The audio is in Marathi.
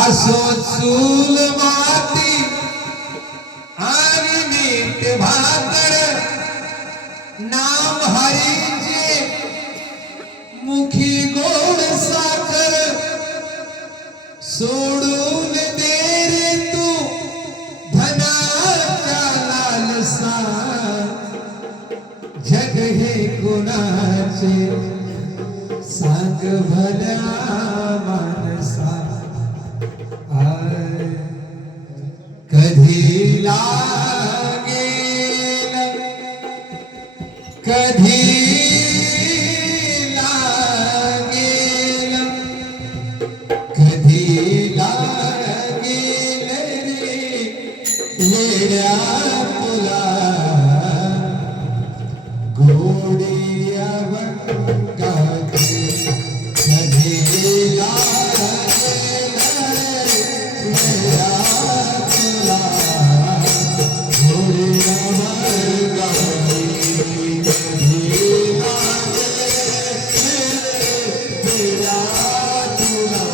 असो चूल माती आणि मीठ भाकर नाम हरीचे मुखी गोड साखर सोडून दे रे तू धनाच्या लालसा जग हे कोणाचे सांग भल्या मानसा कधी लागेल कधी लागेल कधी लागेल रे येड्या तुला गोडिया वंगाची कधी लागेल येड्या तुला गोडिया वंगाची कधी लागेल येड्या तुला